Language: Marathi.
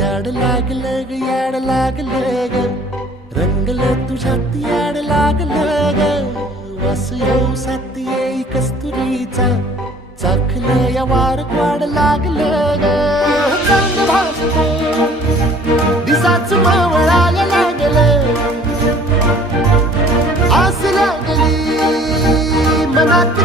याड लागलं ग याड लागलं ग रंगलं तुझ्यात याड लागलं ग वास येऊ साथ येई कस्तुरीचा चाखलं या वार वाड लागलं ग चांद भासतो दिसाच मावळायला लागलं आस लागली मनात